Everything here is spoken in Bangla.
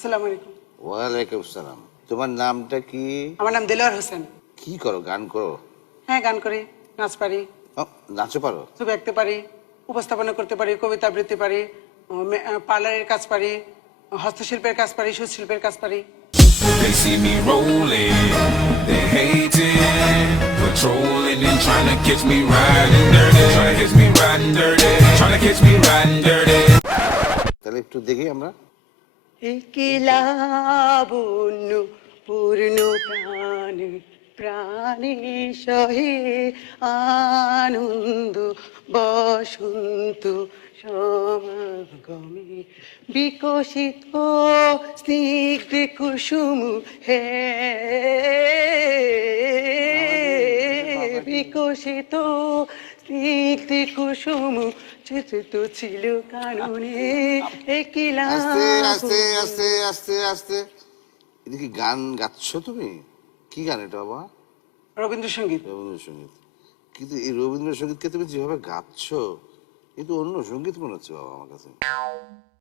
আসসালামু আলাইকুম। ওয়ালাইকুম সালাম। তোমার নামটা কি? আমার নাম দেলোয়ার হোসেন। কি করো, গান করো? হ্যাঁ, গান করি, নাচ পারি, ও, নাচও পারো? ছবি আঁকতে পারি, উপস্থাপনা করতে পারি, কবিতা আবৃত্তি পারি, পার্লারের কাজ পারি, হস্তশিল্পের কাজ পারি, সুশিল্পের কাজ পারি। They see me rolling, they hating, patrolling and trying to catch me riding dirty, trying to catch me riding dirty, trying to catch me riding dirty. তাহলে একটু দেখি আমরা। লাবণ্য পূর্ণ প্রাণে প্রাণে সহে আনন্দ বসন্ত সমাগমে বিকশিত স্নিগ্ধ কুসুম হে বিকশিত স্নিগ্ধ কুসুম চিত্রিত ছিল কাননে একিলা আস্তে আস্তে আস্তে আস্তে আস্তে। এটা কি গান গাচ্ছ তুমি? কি গান এটা বাবা? রবীন্দ্রসঙ্গীত। রবীন্দ্রসঙ্গীত। কিন্তু এই রবীন্দ্রসঙ্গীতকে তুমি যেভাবে গাচ্ছ, এ তো অন্য সঙ্গীত মনে হচ্ছে বাবা আমার কাছে।